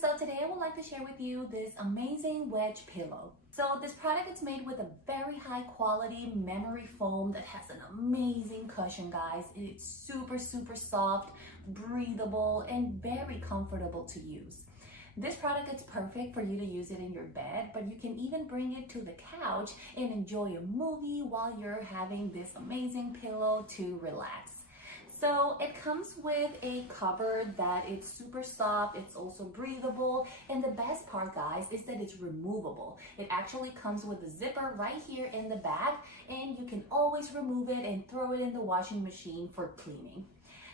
So today I would like to share with you this amazing Wedge pillow. So this product is made with a very high quality memory foam that has an amazing cushion, guys. It's super soft, breathable, and very comfortable to use. This product is perfect for you to use it in your bed, but you can even bring it to the couch and enjoy a movie while you're having this amazing pillow to relax. So it comes with a cover that it's super soft, it's also breathable, and the best part, guys, is that it's removable. It actually comes with a zipper right here in the back, and you can always remove it and throw it in the washing machine for cleaning.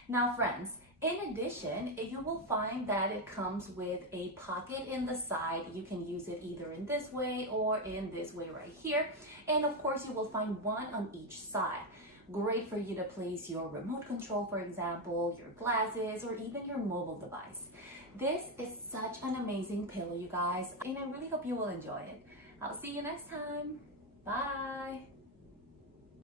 Now, friends, in addition, you will find that it comes with a pocket in the side. You can use it either in this way or in this way right here. And of course, you will find one on each side. Great for you to place your remote control, for example, your glasses, or even your mobile device. This is such an amazing pillow, you guys, and I really hope you will enjoy it. I'll see you next time. Bye.